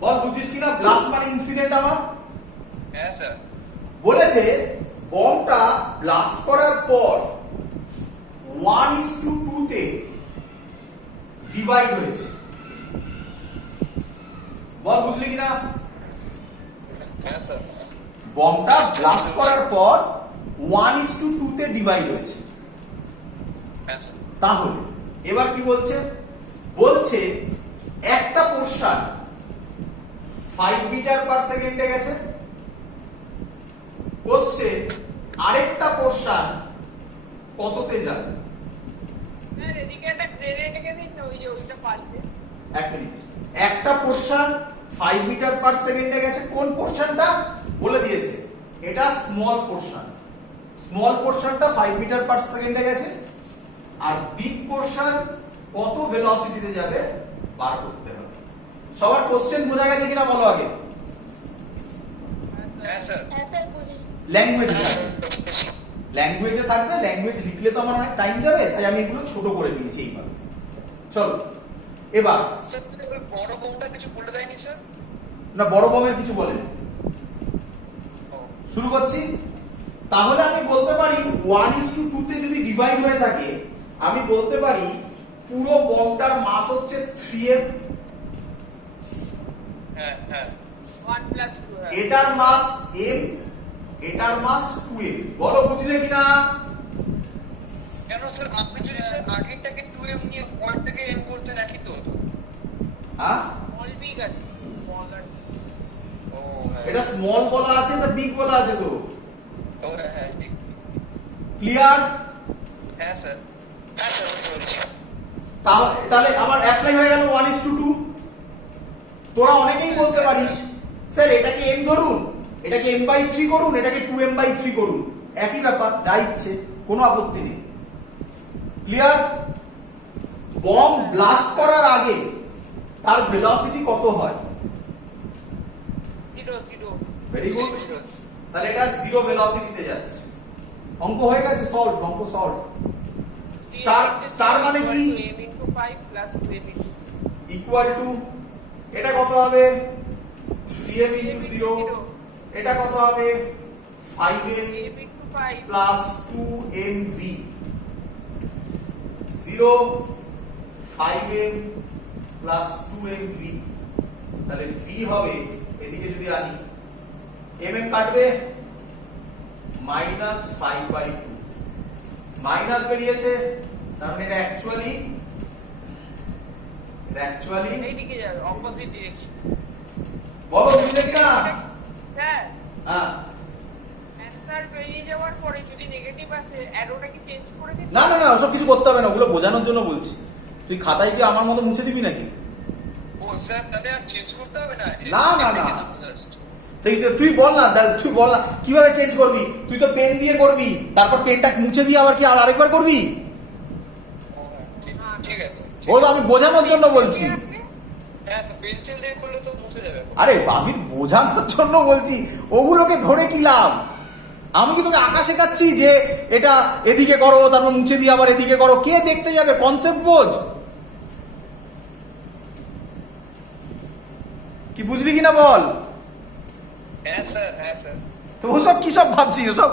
বল বুঝছিস কিনা ব্লাস্ট মানে ইনসিডেন্ট আমার? হ্যাঁ স্যার। বলেছে বমটা ব্লাস্ট করার পর 1:2 তে ডিভাইড হয়েছে। বল বুঝলি কিনা? হ্যাঁ স্যার। বমটা ব্লাস্ট করার পর 1:2 তে ডিভাইড হয়েছে। হ্যাঁ স্যার। তাহলে এবার কি বলছে? বলছে একটা পোরশন 5 মিটার পার সেকেন্ডে গেছে। কোশ্চেন আরেকটা পোরশন কততে যাবে? স্যার এদিকে একটা গ্রেনেড রেখে দিন না, ওই যে ওইটা পাল্টে। এক মিনিট। একটা পোরশন 5 মিটার পার সেকেন্ডে গেছে। কোন পোরশনটা বলে দিয়েছে? এটা স্মল পোরশন। স্মল পোরশনটা 5 মিটার পার সেকেন্ডে গেছে। আর বিগ পোরশন কত ভেলোসিটিতে যাবে বার করতে হবে। সবার কোশ্চেন বোঝা গেছে কিনা বলো আগে? হ্যাঁ স্যার। ল্যাঙ্গুয়েজে থাকবে, ল্যাঙ্গুয়েজে থাকবে। ল্যাঙ্গুয়েজ লিখলে তো আমার অনেক টাইম যাবে, তাই আমি এগুলো ছোট করে নিয়েছি এইভাবে। চলো এবার। স্যার বড় বোমটা কিছু বলে দেয়নি স্যার? না, বড় বমের কিছু বলেনি। শুরু করছি। তাহলে আমি বলতে পারি 1:2 তে যদি ডিভাইড হয়ে থাকে, আমি বলতে পারি পুরো বমটার মাস হচ্ছে 3m। হ্যাঁ হ্যাঁ। 1 + 2 হয়। এটার মাস m, এটার মাস 2m। বলো বুঝলে কিনা? কেন স্যার আপনি যদি স্যার আগেরটাকে 2m নিয়ে পরেরটাকে m করতে নাকি তো হতো? হ্যাঁ, স্মল বিগ আছে, স্মল আর ও হ্যাঁ। এটা স্মল বলা আছে না বিগ বলা আছে তো? ও হ্যাঁ হ্যাঁ ঠিক ঠিক। ক্লিয়ার? হ্যাঁ স্যার। হ্যাঁ স্যার বুঝতে পেরেছি। তাহলে আমার অ্যাপ্লাই হয়ে গেল 1:2। তোরা অনেকেই বলতে পারিস স্যার এটাকে m ধরুন, এটাকে m/3 করুন, এটাকে 2m/3 করুন। একই ব্যাপার, যা ইচ্ছে, কোনো আপত্তি নেই। ক্লিয়ার? বম ব্লাস্ট করার আগে তার ভেলোসিটি কত হয়? 0 0। Very good. তাহলে এটা 0 ভেলোসিটিতে যাচ্ছে। অঙ্ক হয়ে গেছে, সলভ। অঙ্ক সলভ। স্টার মানে কি? m * 5 + 2m ইকুয়াল টু, এটা কত হবে? 3m * 0। এটা কত হবে? 5m * 5 plus 2mv। 0 5m plus 2mv। তাহলে v হবে, এদিকে যদি আনি mm কাটবে, -5/2 মাইনাস বেরিয়েছে। তার মানে এটা অ্যাকচুয়ালি এইদিকে যাবে, অপোজিট ডিরেকশন। বলো বুঝলে কিনা? স্যার হ্যাঁ। অ্যানসার বেরিয়ে যাওয়ার পরে যদি নেগেটিভ আসে, অ্যারোটা কি চেঞ্জ করে দিতে? না না না, ওসব কিছু করতে হবে না, ওগুলো বোঝানোর জন্য বলছি। তুই খাতায় কি আমার মতো মুছে দিবি নাকি? ও স্যার তাহলে আর চেঞ্জ করতে হবে না? না, না, না। জাস্ট তুই বল না, তুই বল না কিভাবে চেঞ্জ করবি। তুই তো পেন দিয়ে করবি, তারপর পেনটা মুছে দিয়ে আবার কি আর আরেকবার করবি? ঠিক আছে। ও তো আমি বোঝানোর জন্য বলছি। হ্যাঁ স্যার, পেন্সিল দিয়ে করলে তো মুছে যাবে। আরে বাবির বোঝানোর জন্য বলছি, ওগুলোকে ধরে কি লাভ? আমি কি তোকে আঁকা শেখাচ্ছি যে এটা এদিকে করো তারপর মুছে দিয়ে আবার এদিকে করো? কে দেখতে যাবে? কনসেপ্ট বোঝ। কি বুঝলি কিনা বল? হ্যাঁ স্যার। হ্যাঁ স্যার। তো ওসব কি সব ভাবছিস? ওসব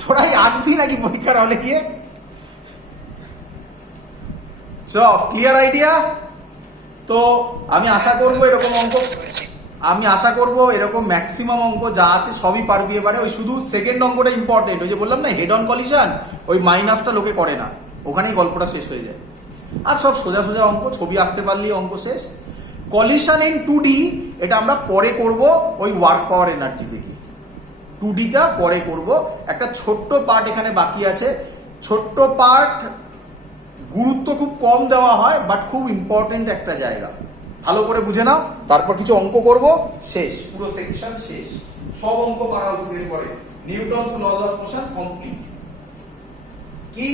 তোরাই আঁকবি নাকি পরীক্ষার হলে গিয়ে? Clear idea? তো আমি আশা করবো এরকম অঙ্ক, আমি আশা করবো এরকম ম্যাক্সিমাম অঙ্ক যা আছে সবই পারবি এবারে। ওই শুধু সেকেন্ড অঙ্কটা ইম্পর্টেন্ট। ওই যে বললাম না, হেড অন কলিশন, ওই মাইনাসটা লোকে করে না, ওখানেই গল্পটা শেষ হয়ে যায়। আর সব সোজা সোজা অঙ্ক, ছবি আঁকতে পারলেই অঙ্ক শেষ। কলিশন ইন 2D এটা আমরা পরে করব, ওই ওয়ার্ক পাওয়ার এনার্জি থেকে। 2Dটা পরে করব। একটা ছোট্ট পার্ট এখানে বাকি আছে। ছোট্ট পার্ট, গুরুত্ব খুব কম দেওয়া হয়, বাট খুব ইম্পর্টেন্ট একটা জায়গা। ভালো করে বুঝে নাও, তারপর কিছু অঙ্ক করব, শেষ, পুরো সেকশন শেষ। সব অঙ্ক করা উচিত এরপরে। Newton's lodge of motion complete. কি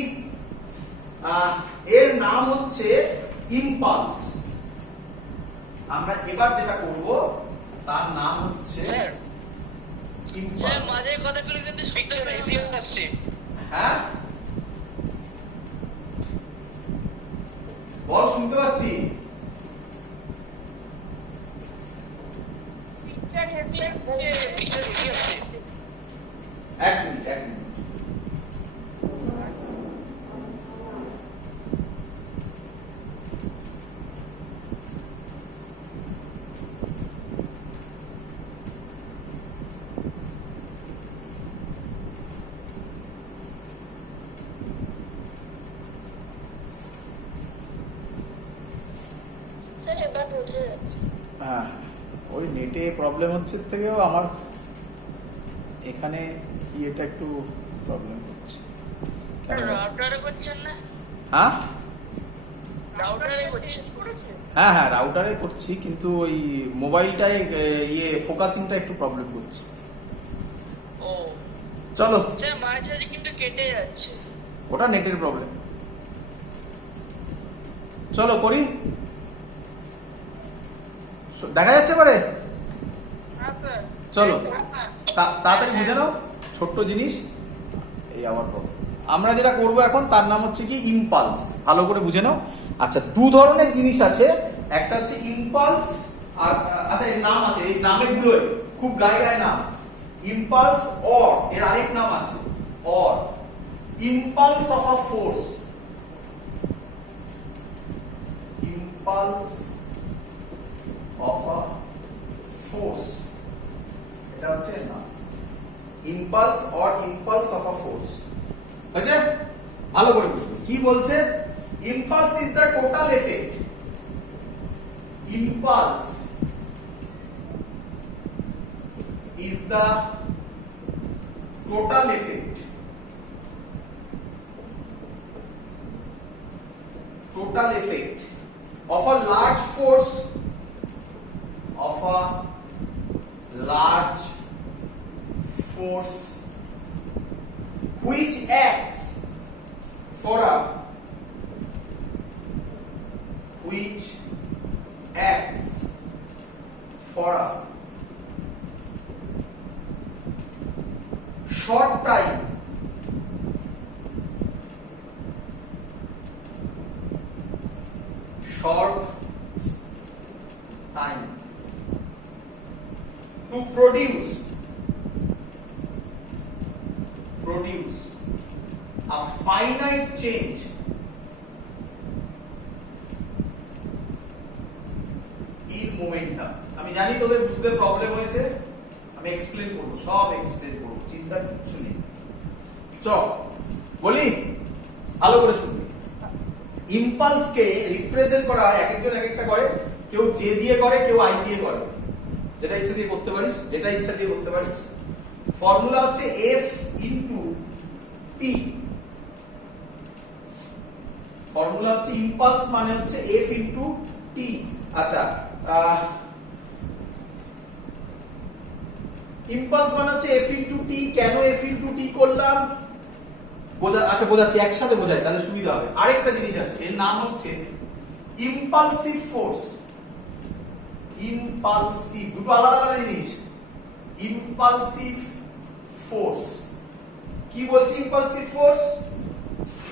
এর নাম হচ্ছে ইম্পালস। আমরা এবার যেটা করব তার নাম হচ্ছে স্যার ইম্পালস। মাঝের কথাগুলো কিন্তু পিকচার ইজি আসছে। হ্যাঁ বল, শুনতে পাচ্ছি। টিচার হেসেন্স টিচার রেডি আছে। এক মিনিট এক মিনিট। স্যার এবার বোঝা যাচ্ছে। হ্যাঁ ওই নেটে প্রবলেম হচ্ছে থেকেও আমার এখানে এটা একটু প্রবলেম হচ্ছে। কেন? রাউটারে করছেন না? হ্যাঁ রাউটারে করছেন? চেঞ্জ করেছে। হ্যাঁ হ্যাঁ রাউটারে করছি, কিন্তু ওই মোবাইলটায় ফোকাসিংটা একটু প্রবলেম করছে। ও চলো, স্যার মাঝে মাঝে কিন্তু কেটে যাচ্ছে। ওটা নেটের প্রবলেম। চলো করি, দেখা যাচ্ছে পারে। হ্যাঁ স্যার। চলো হ্যাঁ। তাড়াতাড়ি বুঝে নাও, ছোট্ট জিনিস। এই আবার problem। আমরা যেটা করব এখন তার নাম হচ্ছে কি ইম্পালস। ভালো করে বুঝে নাও। আচ্ছা, দু ধরনের জিনিস আছে, একটা হচ্ছে ইম্পালস আর আচ্ছা এর নাম আছে, এই নামের গুলো খুব গায়ে গায়ে নাম। ইম্পালস অর এর আরেক নাম আছে or impulse of a force. Impulse of a force, এটা হচ্ছে না impulse or impulse of a force. বুঝছে? ভালো করে বুঝুন কি বলছে। Impulse is the total effect. Impulse is the total effect, total effect of a large force, of a large force which acts for a short time to produce a finite change in momentum. আমি জানি তোদের বুঝতে problem হয়েছে, আমি explain করব, সব explain করব, চিন্তা কিছু নেই। চল বলি, ভালো করে শুনবি। ইম্পালসকে রিপ্রেজেন্ট করা হয়, এক একজন এক একটা করে, কেউ জে দিয়ে করে, কেউ আই দিয়ে করে, যেটা ইচ্ছা দিয়ে করতে পারিস, যেটা ইচ্ছা দিয়ে করতে পারিস। ফর্মুলা হচ্ছে এফ ইনটু টি। ফর্মুলা হচ্ছে ইম্পালস মানে হচ্ছে এফ ইনটু টি। আচ্ছা, ইম্পালস মানে হচ্ছে এফ ইনটু টি। কেন এফ ইনটু টি করলাম আচ্ছা বোঝাচ্ছি, একসাথে বোঝাই তাহলে সুবিধা হবে। আরেকটা জিনিস আছে, এর নাম হচ্ছে ইম্পালসিভ ফোর্স। ইম্পালসিভ, দুটো আলাদা আলাদা জিনিস। ইম্পালসিভ ফোর্স কি বলছি? Impulsive force,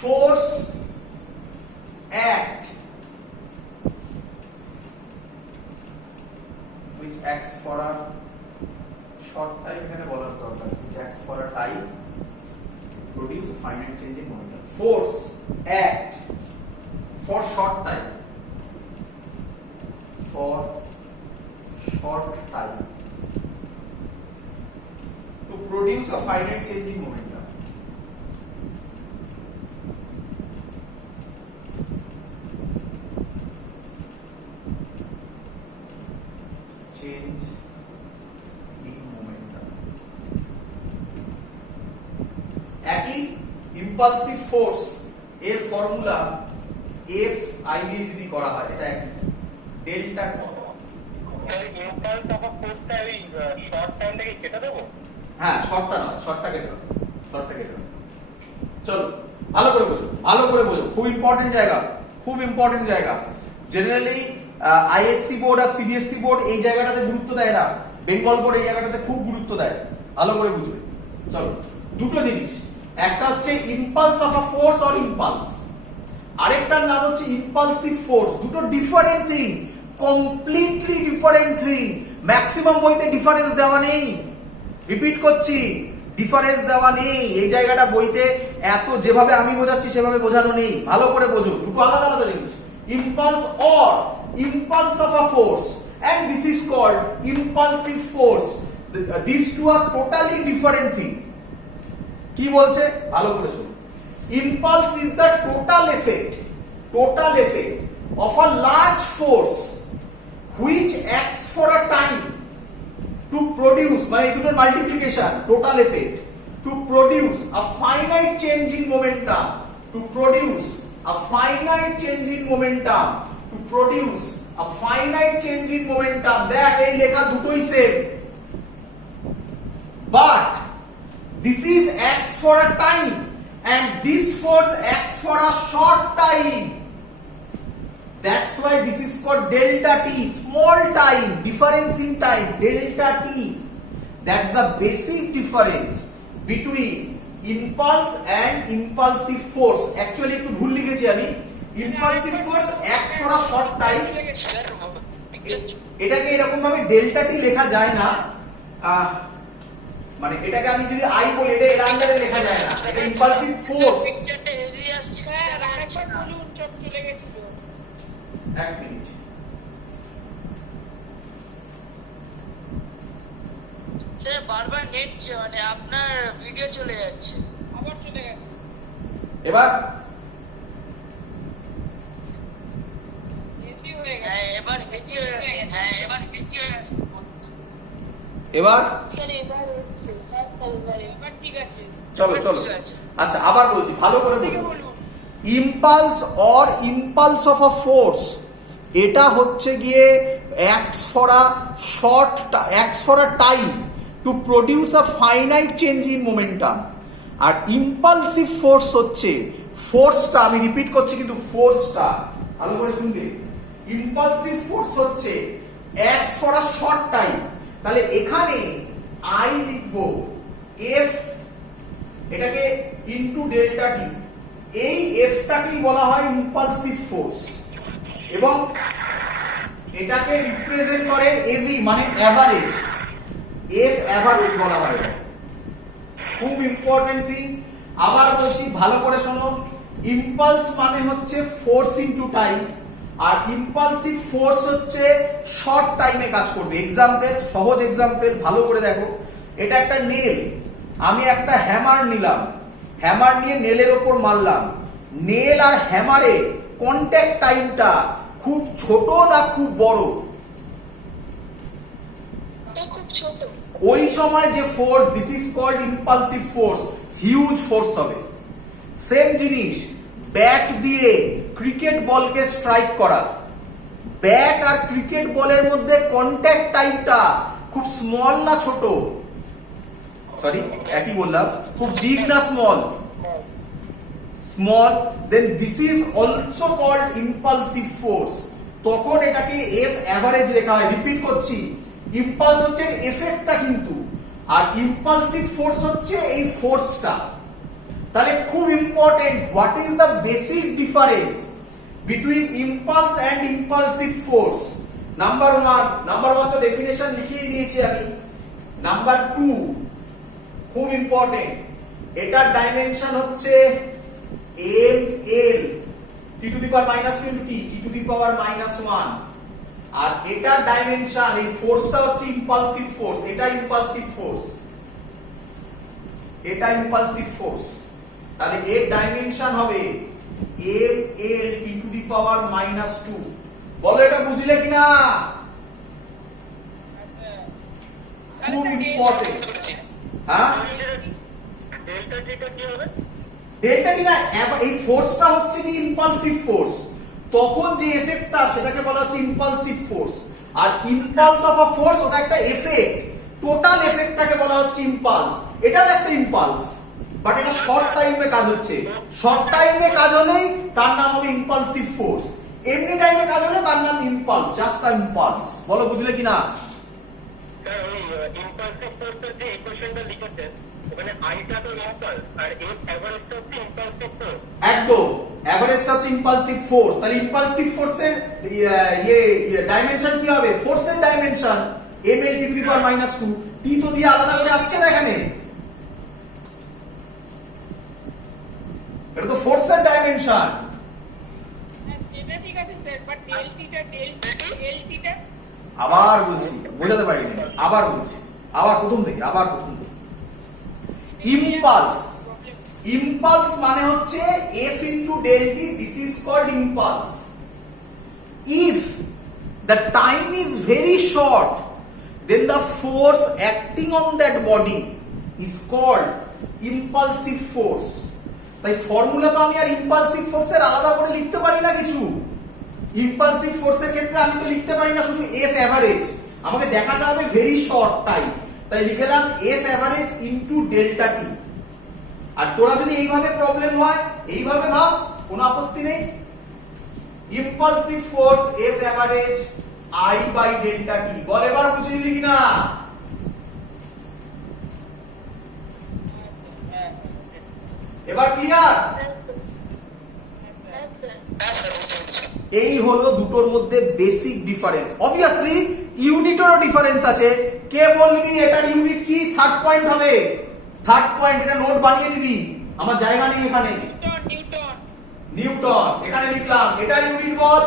force act which acts for a short time, এখানে বলার দরকার, which acts for a time produce a finite change in momentum. Force act for short time, to produce a finite change in momentum. Change in momentum. একই impulsive force এর formula F I দিয়ে যদি করা হয়, এটা একই। Delta impulse of আ ফোর্সটা এই short টাইমটাকে কেটে দেবো? হ্যাঁ, শর্টটা নয়, শর্টটা কেটে দাও, শর্টটা কেটে দাও। চলো ভালো করে বোঝো, ভালো করে বোঝো, খুব ইম্পর্টেন্ট জায়গা, খুব ইম্পর্টেন্ট জায়গা। জেনারেলি আইএসসি বোর্ড আর সিবিএসসি বোর্ড এই জায়গাটাতে গুরুত্ব দেয় না, বেঙ্গল বোর্ড এই জায়গাটাতে খুব গুরুত্ব দেয়। ভালো করে বুঝবে। চলো, দুটো জিনিস, একটা হচ্ছে impulse of a force or impulse, আরেকটার নাম হচ্ছে ইম্পালসিভ ফোর্স। দুটো different thing, completely different thing. Maximum বইতে ডিফারেন্স দেওয়া নেই, রিপিট করছি ডিফারেন্স দেওয়া নেই। এই জায়গাটা বইতে এত যেভাবে আমি বোঝাচ্ছি সেভাবে বোঝানো নেই, ভালো করে বোঝো, দুটো আলাদা আলাদা জিনিস। Impulse or impulse of a force and this is called impulsive force. These two are totally different thing. কি বলছে ভালো করে শুনো। Impulse is the total effect of a large force which acts for a time to produce, মানে এই দুটোর multiplication, total effect, to produce a finite change in momentum, to produce a finite change in momentum, to produce a finite change in momentum. দেখ এই লেখা দুটোই same, but this is acts for a time and this force acts for a short time. That's why this is called delta t, small time, difference in time, delta t. That's the basic difference between impulse and impulsive force. Actually একটু ভুল লিখেছি আমি, impulsive force acts for a short time. Sir এটাকে এরকম ভাবে delta টি লেখা যায় না, মানে এটাকে আমি যদি আই বলি এটা এর আন্ডারে লেখা যায় না, এটা ইম্পালসিভ ফোর্স। পিকচারটা হেজি আসছে, স্যার দেখা যাচ্ছে আরেকবার না। বলুন, চোখ চলে গেছিল। এক মিনিট, স্যার বারবার নেট মানে আপনার ভিডিও চলে যাচ্ছে। আবার চলে গেছে। এবার ইজি হয়ে গেছে। হ্যাঁ এবার হেজি হয়ে আসছে, হ্যাঁ এবার হেজি হয়ে আসছে। এবার স্যার এবার হচ্ছে, হ্যাঁ স্যার এবার এবার ঠিক আছে। চলো চলো, ঠিক আছে। আচ্ছা আবার বলছি ভালো করে থেকে বুঝো। বলুন। Impulse or impulse of a force, এটা হচ্ছে গিয়ে acts for a short, acts for a time to produce a finite change in momentum. আর ইম্পালসিভ ফোর্স হচ্ছে, ফোর্সটা আমি রিপিট করছি কিন্তু ফোর্সটা ভালো করে শুনবে, ইম্পালসিভ ফোর্স হচ্ছে acts for a short time। তাহলে এখানে আই লিখবো এফ, এটাকে ইনটু ডেল্টা টি, এই এফটাকেই বলা হয় ইম্পালসিভ ফোর্স, এবং এটাকে রিপ্রেজেন্ট করে এভি মানে অ্যাভারেজ, এফ অ্যাভারেজ বলা হয়। খুব ইম্পর্টেন্ট থিং, আবার বলছি ভালো করে শোনো। ইম্পালস মানে হচ্ছে ফোর্স ইনটু টাইম, আর ইম্পালসিভ ফোর্স হচ্ছে শর্ট টাইমে কাজ করবে। এক্সাম্পল, সহজ এক্সাম্পল ভালো করে দেখো। এটা একটা নেল, আমি একটা হ্যামার নিলাম, হ্যামার নিয়ে নেলের ওপর মারলাম, নেল আর হ্যামারে কন্ট্যাক্ট টাইমটা খুব ছোট না খুব বড়? এটা খুব ছোট। ওই সময় যে force, this is called impulsive force, huge force হবে। সেম জিনিস ব্যাট দিয়ে ক্রিকেট বলকে স্ট্রাইক করা, ব্যাট আর ক্রিকেট বলের মধ্যে কন্ট্যাক্ট টাইমটা খুব স্মল না ছোট? সরি একই বললাম, খুব বিগ না small? Small. Then this is also called impulsive force. তখন এটাকে এফ অ্যাভারেজ লেখা হয়। রিপিট করছি, ইম্পালস হচ্ছে এফেক্টটা কিন্তু, আর ইম্পালসিভ ফোর্স হচ্ছে এই ফোর্সটা। তাহলে খুব important, what is the basic difference between impulse and impulsive force? Number one তো ডেফিনেশন লিখিয়ে দিয়েছি আমি। নাম্বার টু খুব ইম্পর্টেন্ট, এটার ডাইমেনশন হচ্ছে M L T to the power minus 20 T to the power minus 1, আর এটার ডাইমেনশন, এই ফোর্সটা হচ্ছে ইম্পালসিভ ফোর্স, এটা ইম্পালসিভ ফোর্স, এটা ইম্পালসিভ ফোর্স। তাহলে এর ডাইমেনশন হবে M L T to the power minus 2। বলো এটা বুঝলে কিনা? খুব ইম্পর্টেন্ট। হ্যাঁ ডেল্টা টিটা কি হবে? ডেল্টা টি না, এই ফোর্সটা হচ্ছে কি ইম্পালসিভ ফোর্স, তখন যে এফেক্টটা সেটাকে বলা হচ্ছে ইম্পালসিভ ফোর্স। আর ইম্পালস অফ আ ফোর্স ওটা একটা এফেক্ট, টোটাল এফেক্টটাকে বলা হচ্ছে ইম্পালস। এটাও একটা ইম্পালস, বাট এটা শর্ট টাইমে কাজ হচ্ছে। শর্ট টাইমে কাজ হলেই তার নাম হবে ইম্পালসিভ ফোর্স, এমনি টাইমে কাজ হলে তার নাম ইম্পালস, জাস্ট আ ইম্পালস। বলো বুঝলে কিনা? স্যার ওই ইম্পালসিভ ফোর্সের যে ইকুয়েশনটা লিখেছেন ওখানে আইটা তো ইম্পালস আর এফ অ্যাভারেজটা হচ্ছে ইম্পালসিভ ফোর্স। একদম, অ্যাভারেজটা হচ্ছে ইম্পালসিভ ফোর্স। তাহলে ইম্পালসিভ ফোর্সের ডাইমেনশন কি হবে? ফোর্সের dimension ml t two the power -2 t তো দিয়ে আলাদা করে আসছে না এখানে, এটা তো ফোর্সের ডাইমেনশন। হ্যাঁ, সেটা ঠিক আছে স্যার, বাট ডেলটিটা আবার বলছি, বোঝাতে পারিনি, আবার বলছি, আবার প্রথম থেকে, ইম্পালস। ইম্পালস মানে হচ্ছে f into del t, this is called impulse. If the time is very short, then the force acting on that body is called impulsive force. তাই ফর্মুলাটা আমি আর ইম্পালসিভ ফোর্সের আলাদা করে লিখতে পারি না কিছু। ইম্পালসিভ ফোর্সের ক্ষেত্রে আমি তো লিখতে পারি না শুধু এফ অ্যাভারেজ, আমাকে দেখাটা হবে ভেরি শর্ট টাইম, তাই লিখলাম এফ অ্যাভারেজ ইনটু ডেল্টা টি। আর তোরা যদি এইভাবে প্রবলেম হয়, এইভাবে ভাব, কোনো আপত্তি নেই। Impulsive force F average I by delta T. বল এবার বুঝলি কিনা? এবার ক্লিয়ার? এই হলো দুটোর মধ্যে বেসিক ডিফারেন্স। অবভিয়াসলি ইউনিটেরও ডিফারেন্স আছে। কে বলবি এটার ইউনিট কি? থার্ড পয়েন্ট হবে। থার্ড পয়েন্ট, এটা নোট বানিয়ে নিবি, আমার জায়গা নেই এখানে। নিউটন এখানে লিখলাম। এটার ইউনিট বল।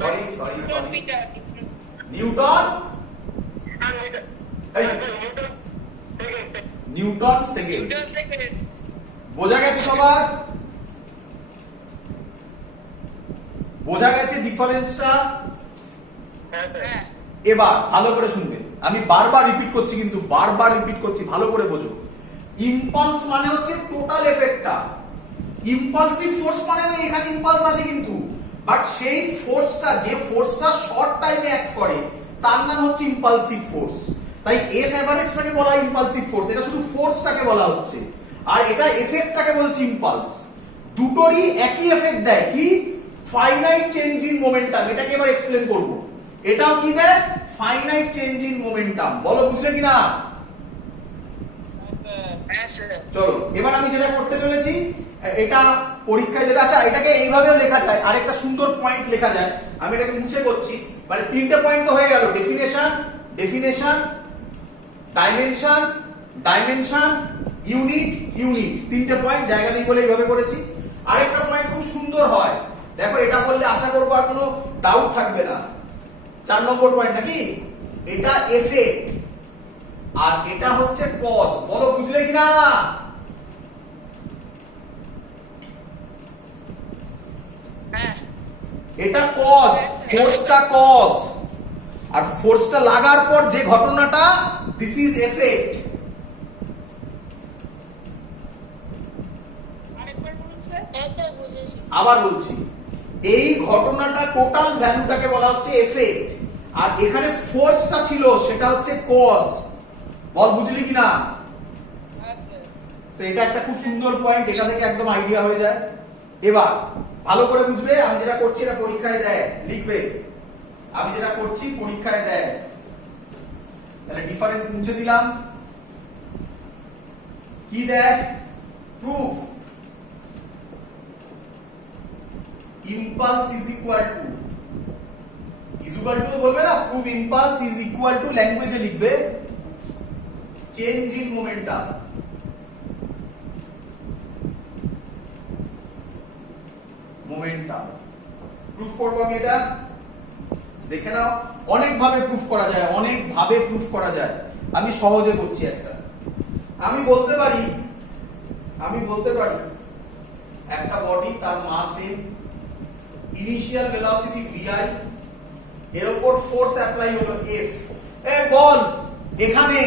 Sorry newton, newton second. বোঝা গেছে সবার? বোঝা গেছে ডিফারেন্সটা? এবার ভালো করে শুনবে, আমি বারবার রিপিট করছি, কিন্তু বারবার রিপিট করছি, ভালো করে বোঝো। ইম্পালস মানে হচ্ছে টোটাল এফেক্টটা। ইম্পালসিভ ফোর্স মানে এখানে ইম্পালস আছে কিন্তু, বাট সেই ফোর্সটা, যে ফোর্সটা শর্ট টাইমে অ্যাক্ট করে, তার নাম হচ্ছে ইম্পালসিভ ফোর্স। তাই এফ অ্যাভারেজটাকে বলা হয় ইম্পালসিভ ফোর্স, এটা শুধু ফোর্সটাকে বলা হচ্ছে, আর এটা এফেক্টটাকে বলছে ইম্পালস। দুটোরই একই এফেক্ট দেয়, কি? Finite change in momentum. এটাকে এবার এক্সপ্লেন করব। এটাও কি দেয়? Finite change in momentum. বলো বুঝলে কিনা? চলো এবার আমি যেটা করতে চলেছি, এটা পরীক্ষায় যেটা আছে, এটাকে এইভাবেও লেখা যায়, আরেকটা সুন্দর পয়েন্ট লেখা যায়। আমি এটাকে মুছে করছি, মানে তিনটে পয়েন্ট তো হয়ে গেল। Definition, definition, dimension, dimension, unit, unit. তিনটে পয়েন্ট, জায়গা নেই বলে এইভাবে করেছি। আরেকটা পয়েন্ট খুব সুন্দর হয়, দেখো, এটা করলে আশা করবো আর কোনো ডাউট থাকবে না। 4 নম্বর পয়েন্ট নাকি? এটা এফেক্ট আর এটা হচ্ছে কজ। বলো বুঝলে কিনা? এটা কজ, ফোর্সটা কজ, আর ফোর্সটা লাগার পর যে ঘটনাটা, দিস ইজ এফেক্ট। আবার বলছি, এই ঘটনাটা টোটাল ভ্যালুটাকে বলা হচ্ছে এফেক্ট, আর এখানে ফোর্সটা ছিল সেটা হচ্ছে কজ। বল বুঝলি কিনা? এটা একটা খুব সুন্দর পয়েন্ট, এটা থেকে একদম আইডিয়া হয়ে যায়। এবার ভালো করে বুঝবে, আমি যেটা করছি এটা পরীক্ষায় দেয়, লিখবে। আমি যেটা করছি পরীক্ষায় দেয়। তাহলে ডিফারেন্স মুছে দিলাম। কি দেয়? Proof impulse is equal to বলবে না, proof impulse is equal to, ল্যাঙ্গুয়েজে লিখবে, change in momentum. Momentum proof করবো আমি। এটা দেখে নাও, অনেক ভাবে প্রুফ করা যায়, অনেক ভাবে প্রুফ করা যায়। আমি সহজে করছি একটা। আমি বলতে পারি একটা বডি, তার মাস m, ইনিশিয়াল ভেলোসিটি vi, এর উপর ফোর্স অ্যাপ্লাই হলো F। বল এখানে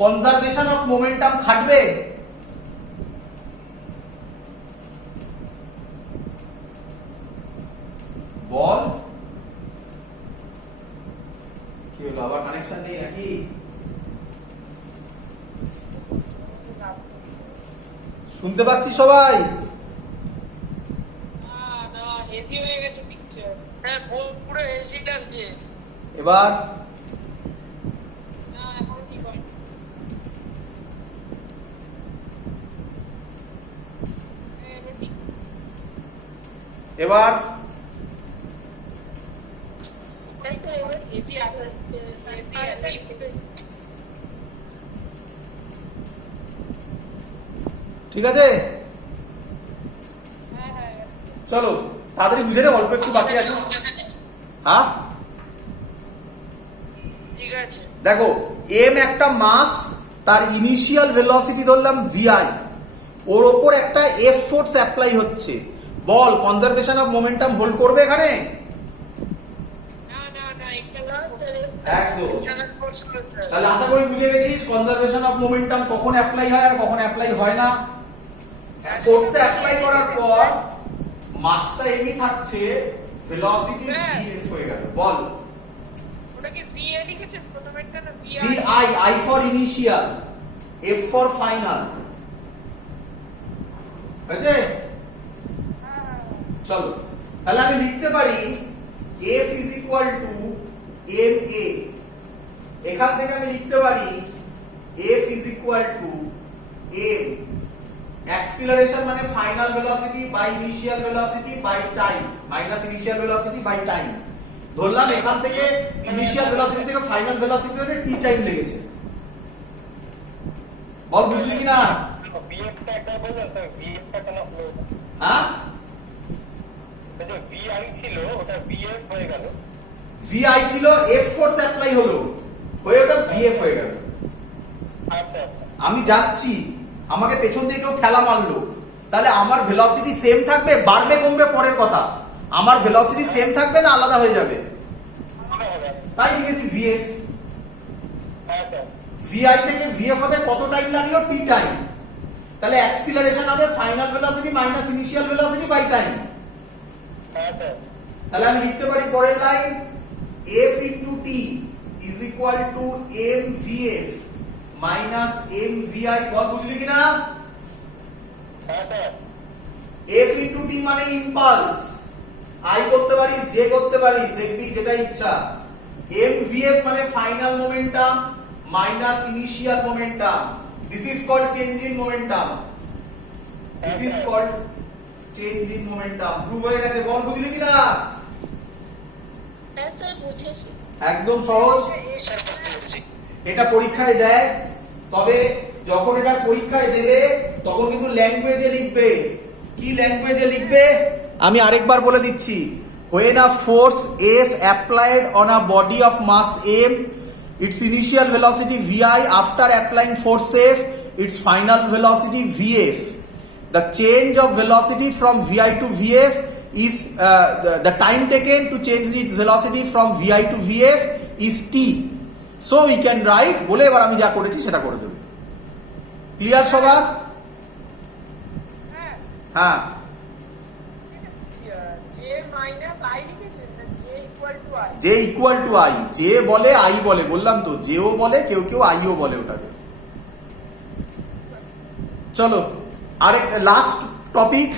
কনজারভেশন অফ মোমেন্টাম খাটবে? বল কি হলো, আবার কানেকশন নেই নাকি? শুনতে পাচ্ছি সবাই? হেজি হয়ে গেছে পিকচার। হ্যাঁ, পুরো হেজি লাগছে। এবার না, এখন ঠিক হয়। এবার ওটাই তো এবার এজি আছে এজি আছে ঠিক আছে, হ্যাঁ হ্যাঁ চলো তাড়াতাড়ি বুঝে নে, অল্প একটু বাকি আছে। হ্যাঁ ঠিক আছে। দেখো, এম একটা মাস, তার ইনিশিয়াল ভেলোসিটি ধরলাম ভিআই, ওর ওপর একটা এফ ফোর্স অ্যাপ্লাই হচ্ছে। বল কনজারভেশন অফ মোমেন্টাম হোল্ড করবে এখানে? না না না এক্সট্রা একদম। External force গুলো, স্যার। তাহলে আশা করি বুঝে গেছিস কনজারভেশন অফ মোমেন্টাম কখন অ্যাপ্লাই হয় আর কখন অ্যাপ্লাই হয় না। ফোর্সটা অ্যাপ্লাই করার পর মাসটা এমই থাকছে, ভেলোসিটি ভিএফ হয়ে গেল। বল ওটাকে ভিএ লিখেছেন প্রথমেরটা না VI VI, I for initial, F for final. বুঝছে? চলো তাহলে আমি লিখতে পারি F is equal to ma। এখান থেকে আমি লিখতে পারি F is equal to m, acceleration মানে final velocity by initial velocity by time minus initial velocity by time. ধরলাম এখান থেকে ইনিশিয়াল ভেলোসিটি থেকে ফাইনাল ভেলোসিটি হলে t টাইম লেগেছে। বল বুঝলি কি না? বিএফটা একটা বললেন স্যার, বিএফটা কেন হলো? হ্যাঁ, যে ভিআই ছিল ওটা বিএফ হয়ে গেল। VI ছিল, F ফোর্স অ্যাপ্লাই হলো, হয়ে ওটা VF হয়ে গেল। আচ্ছা আচ্ছা আমি যাচ্ছি, আমাকে পেছন থেকে কেউ ঠেলা মারলো, তাহলে আমার ভেলোসিটি সেম থাকবে, বাড়বে কমবে পরের কথা, আমার ভেলোসিটি সেম থাকবে না আলাদা হয়ে যাবে? তাই লিখেছি VF। আচ্ছা VI থেকে VF হতে কত টাইম লাগলো? t time. তাহলে অ্যাক্সিলারেশন হবে final velocity minus initial velocity by time. আচ্ছা তাহলে আমি লিখতে পারি পরের line, F into t is equal to mvf minus mvi। বল বুঝলি কিনা? আচ্ছা F into t মানে ইম্পালস, I করতে পারিস, J করতে পারিস, দেখবি যেটা ইচ্ছা। mvf মানে final momentum minus initial momentum, this is called change in momentum, this is called change in momentum. Prove হয়ে গেছে। বল বুঝলি কিনা? হ্যাঁ স্যার, বুঝেছি। একদম সহজ। স্যার বুঝতে পেরেছি। এটা পরীক্ষায় দেয়, তবে যখন এটা পরীক্ষায় দেবে তখন কিন্তু ল্যাঙ্গুয়েজে লিখবে। কি ল্যাঙ্গুয়েজে লিখবে আমি আরেকবার বলে দিচ্ছি। when a force F applied on a body of mass m, its initial velocity vi, after applying force F, its final velocity vf, the change of velocity from vi to vf is the time taken to change its velocity from vi to vf is t, so we can write, বলে এবার আমি যা করেছি সেটা করে দেবে। Clear সবার? হ্যাঁ হ্যাঁ, জে মাইনাস আই লিখেছেন না জে ইকুয়াল টু আই যে ইকুয়াল টু আই, যে বলে আই বলে, বললাম তো যেও বলে, কেউ কেউ আইও বলে ওটাকে। চলো আরেক লাস্ট টপিক,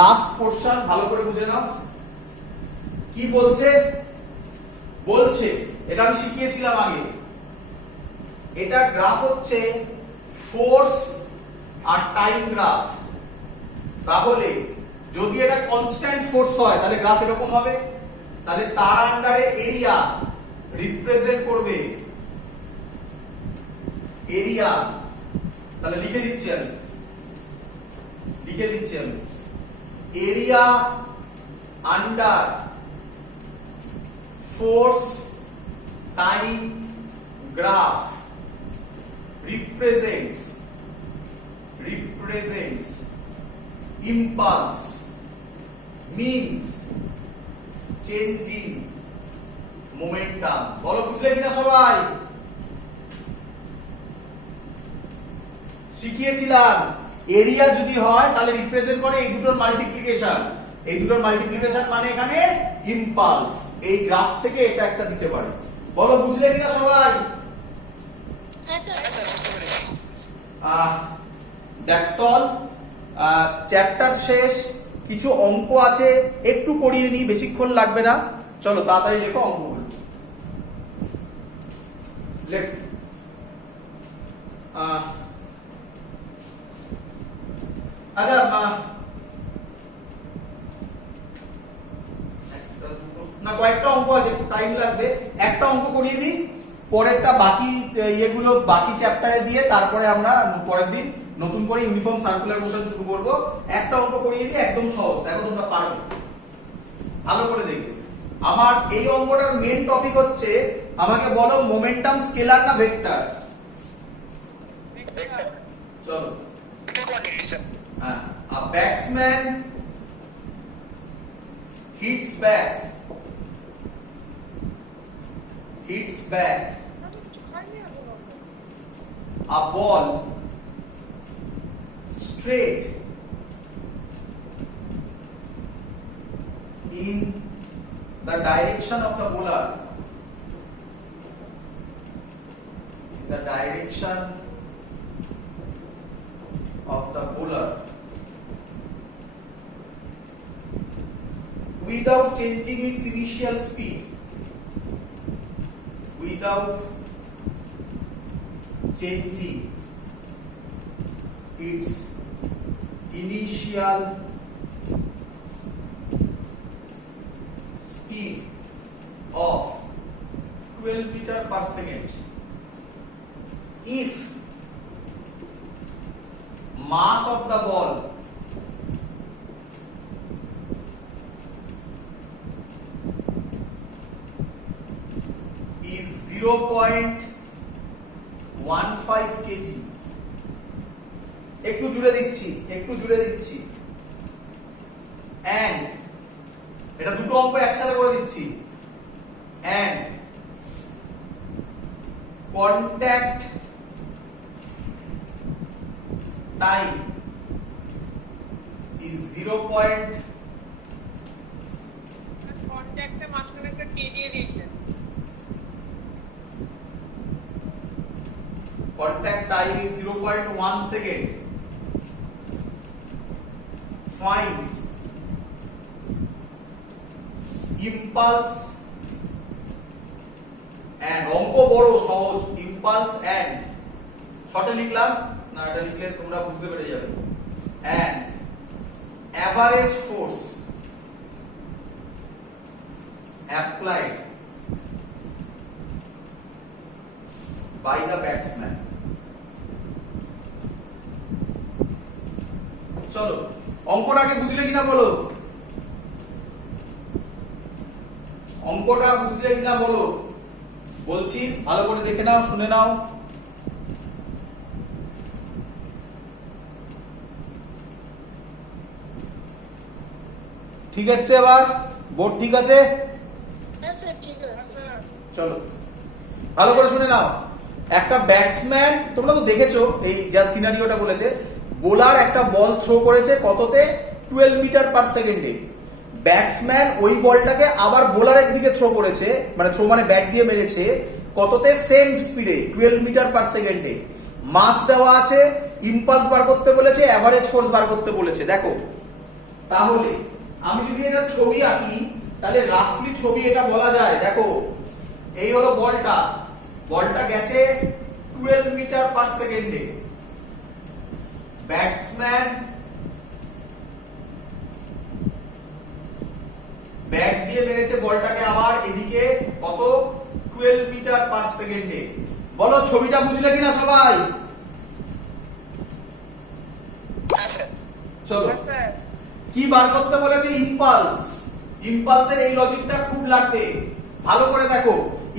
লাস্ট পোরশন, ভালো করে বুঝে নাও কি বলছে। বলছে এটা আমি শিখিয়েছিলাম আগে, এটা গ্রাফ হচ্ছে ফোর্স আর টাইম গ্রাফ। তাহলে যদি এটা কনস্ট্যান্ট ফোর্স হয় তাহলে গ্রাফ এরকম হবে, তাহলে তার আন্ডারে এরিয়া রিপ্রেজেন্ট করবে এরিয়া। তাহলে লিখে দিচ্ছি আমি area under force time graph represents impulse means changing momentum। বলো বুঝলে কিনা সবাই? শিখিয়েছিলাম এরিয়া যদি হয় তাহলে রিপ্রেজেন্ট করে এই দুটোর মাল্টিপ্লিকেশন, এই দুটোর মাল্টিপ্লিকেশন মানে এখানে ইম্পালস। এই গ্রাফ থেকে এটা একটা দিতে পারে। বলো বুঝলে কিনা সবাই? হ্যাঁ স্যার, বুঝতে পেরেছি। That's all. চ্যাপ্টার শেষ, কিছু অঙ্ক আছে একটু করিয়ে নি, বেশিক্ষণ লাগবে না। চলো তাড়াতাড়ি লেখো অঙ্কগুলো। লেখ। আচ্ছা একটা দুটো না কয়েকটা অঙ্ক আছে, একটু টাইম লাগবে। একটা অঙ্ক করিয়ে দিই, পরেরটা বাকি ইয়েগুলো বাকি চ্যাপ্টারে দিয়ে তারপরে আমরা পরের দিন নতুন করে ইউনিফর্ম সার্কুলার মোশন শুরু করব। একটা অঙ্ক করিয়ে দিই, একদম সহজ, দেখো তোমরা পারবে, ভালো করে দেখবে। আমার এই অঙ্কটার মেন টপিক হচ্ছে, আমাকে বলো মোমেন্টাম স্কেলার না ভেক্টর? চলো, হ্যাঁ, a batsman hits back a ball straight in the direction of the bowler, without changing its initial speed, of 12 meter per second, if mass of the ball is 0.15 kg, একটু জুড়ে দিচ্ছি, and এটা দুটো অঙ্ক একসাথে করে দিচ্ছি, and contact time is 0. কন্ট্যাক্টে মাঝখানে একটা টি দিয়ে দিয়েছেন। Contact time is 0.1 second. Find impulse and অঙ্ক বড় সহজ, impulse and শর্টে লিখলাম না, এটা লিখলে তোমরা বুঝতে পেরে যাবে, and average force applied by the batsman. চলো অঙ্কটাকে বুঝলে কিনা বলো, বলছি ভালো করে দেখে নাও, শুনে নাও। ঠিক আছে, এবার বোর্ড ঠিক আছে? হ্যাঁ স্যার ঠিক আছে। চলো ভালো করে শুনে নাও। একটা ব্যাটসম্যান, তোমরা তো দেখেছো এই যা সিনারিওটা বলেছে, বোলার একটা বল থ্রো করেছে কততে, 12 মিটার পার সেকেন্ডে। ব্যাটসম্যান ওই বলটাকে আবার বোলারের দিকে থ্রো করেছে, মানে থ্রো মানে ব্যাট দিয়ে মেরেছে কততে, সেম স্পিডে 12 মিটার পার সেকেন্ডে। মাস দেওয়া আছে, ইম্পালস বার করতে বলেছে, এভারেজ ফোর্স বার করতে বলেছে। দেখো তাহলে আমি যদি এটা ছবি আঁকি, তাহলে রাফলি ছবি এটা বলা যায়। দেখো এই হলো বলটা গেছে 12 মিটার পার সেকেন্ডে। ব্যাটসম্যান ব্যাট দিয়ে মেরেছে বলটাকে আবার এদিকে কত, 12 মিটার পার সেকেন্ডে। বলো ছবিটা বুঝলে কিনা সবাই? চলো, স্যার কি বার করতে বলেছে, ইম্পালসের এই লজিকটা খুব লাগবে, ভালো করে দেখো।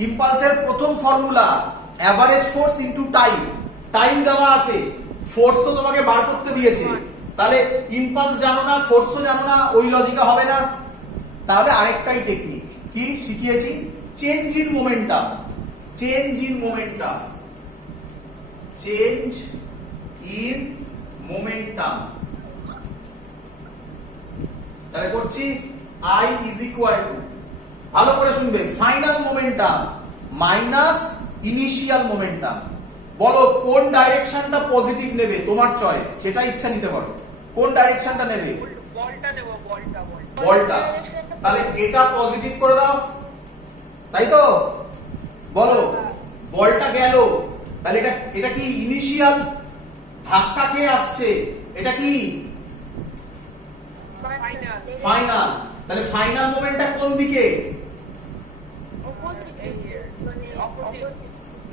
ইম্পালসের প্রথম formula average force into time দেওয়া আছে, ফোর্স তো তোমাকে বার করতে দিয়েছে, তাহলে ইম্পালস জানো না, ফোর্সও জানো না, ওই লজিকে হবে না। তাহলে আরেকটাই টেকনিক কি শিখিয়েছি, চেঞ্জ ইন মোমেন্টাম। তাহলে করছি I is equal to, ভালো করে শুনবে, final momentum minus initial momentum. বলো কোন ডাইরেকশনটা পজিটিভ নেবে, তোমার চয়েস, সেটা ইচ্ছা নিতে পারো। কোন ডাইরেকশনটা নেবে? বলটা নেব, বলটা। তাহলে এটা পজিটিভ করে দাও, তাই তো? বলো বলটা গেল, তাহলে এটা কি ইনিশিয়াল, ধাক্কা খেয়ে আসছে, এটা কি ফাইনাল। ফাইনাল। তাহলে ফাইনাল মোমেন্টটা কোন দিকে?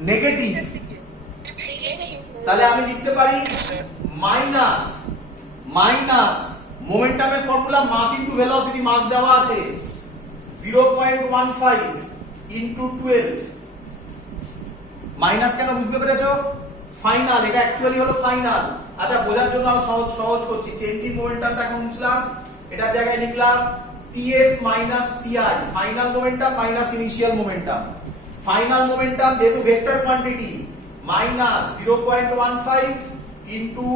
Negative, Negative. তাহলে আমি লিখতে পারি মাইনাস মাইনাস মোমেন্টামের formula mass into velocity, mass দেওয়া আছে 0.15 ইনটু 12। মাইনাস কেন বুঝতে পেরেছো? ফাইনাল, এটা অ্যাকচুয়ালি হলো ফাইনাল। আচ্ছা বোঝার জন্য আরো সহজ সহজ করছি, চেঞ্জিং মোমেন্টামটাকে মুছলাম, এটার জায়গায় লিখলাম PF minus PI, final momentum minus initial momentum. Final momentum যেহেতু ভেক্টর কোয়ান্টিটি মাইনাস 0.15 ইনটু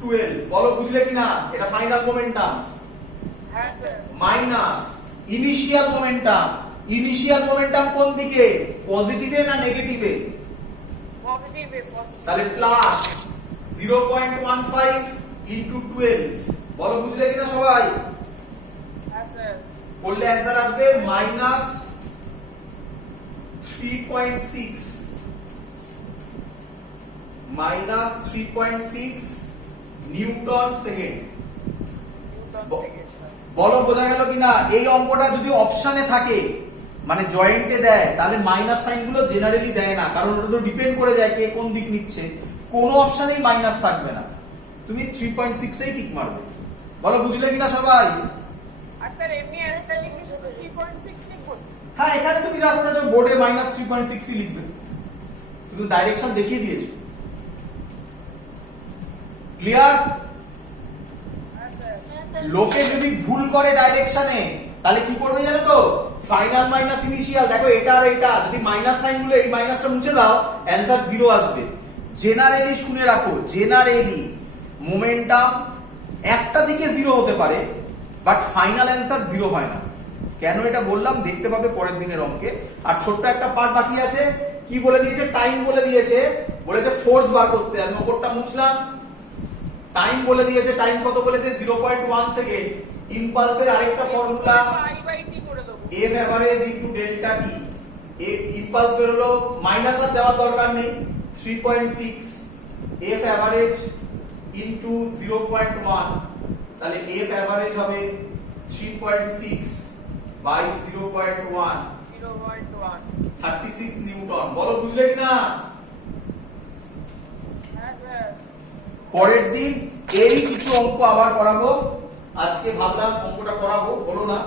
12, বলো বুঝলে কিনা? এটা ফাইনাল মোমেন্টাম। হ্যাঁ sir. Minus initial momentum, initial momentum কোন দিকে, পজিটিভে না নেগেটিভে? পজিটিভ। তাহলে প্লাস 0.15 ইনটু 12, বলো বুঝলে কিনা সবাই? হ্যাঁ স্যার। করলে অ্যান্সার আসবে মাইনাস 3.6, মাইনাস 3.6 নিউটন সেকেন্ড। বলো বোঝা গেল কিনা? এই অঙ্কটা যদি অপশনে থাকে মানে জয়েন্টে দেয় তাহলে মাইনাস সাইন গুলো জেনারেলি দেয় না, কারণ ওটা তো ডিপেন্ড করে যায় কে কোন দিক নিচ্ছে। কোনো অপশনেই মাইনাস থাকবে না, তুমি 3.6 এই টিক মারবে। বলো বুঝলে কিনা সবাই? আর স্যার এমনি অ্যান্সার লিখে শুধু 3.6 লিখবো? হ্যাঁ, এখানে তুমি যা করেছো বোর্ডে মাইনাস 3.6 লিখবে, তুমি ডাইরেকশন দেখিয়ে দিয়েছো। ক্লিয়ার? হ্যাঁ স্যার। লোকে যদি ভুল করে ডাইরেকশনে তাহলে কি করবে জানো তো? ফাইনাল মাইনাস ইনিশিয়াল, দেখো এটা আর এটা যদি মাইনাস সাইন গুলো এই মাইনাসটা মুছে দাও অ্যান্সার 0 আসবে। জেনারেলি শুনে রাখো, জেনারেলি মোমেন্টাম একটা দিকে 0 হতে পারে বাট ফাইনাল অ্যান্সার 0 হয় না। কেন এটা বললাম দেখতে পাবে পরের দিনের অঙ্কে। আর ছোট্ট একটা পার্ট বাকি আছে, কি বলে দিয়েছে? টাইম বলে দিয়েছে, বলেছে ফোর্স বার করতে। আমি ওপরটা মুছলাম, টাইম বলে দিয়েছে, টাইম কত বলেছে? 0.1 সেকেন্ড। ইম্পালসের আরেকটা ফর্মুলা I/T করে দেবো। এফ এভারেজ ইনটু ডেল্টা টি। ইম্পালস বেরোলো, মাইনাস আর দেওয়ার দরকার নেই, 3.6 এফ এভারেজ ইনটু 0.1, তাহলে এফ এভারেজ হবে 3.6 বাই 0.1, 0.1। 36 নিউটন। বলো বুঝলে কিনা? হ্যাঁ স্যার। পরের দিন এই কিছু অঙ্ক আবার করাবো। আজকে ভাবলাম অঙ্কটা করাবো, হলো না।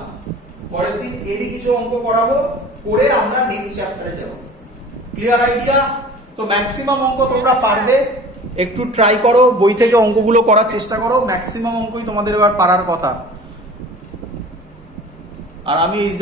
পরের দিন এরই কিছু অঙ্ক করাবো, করে আমরা নেক্সট চ্যাপ্টারে যাব। Clear idea? তো ম্যাক্সিমাম অঙ্ক তোমরা পারবে, একটু ট্রাই করো, বই থেকে অঙ্কগুলো করার চেষ্টা করো। ম্যাক্সিমাম অঙ্কই তোমাদের এবার পারার কথা। আর আমি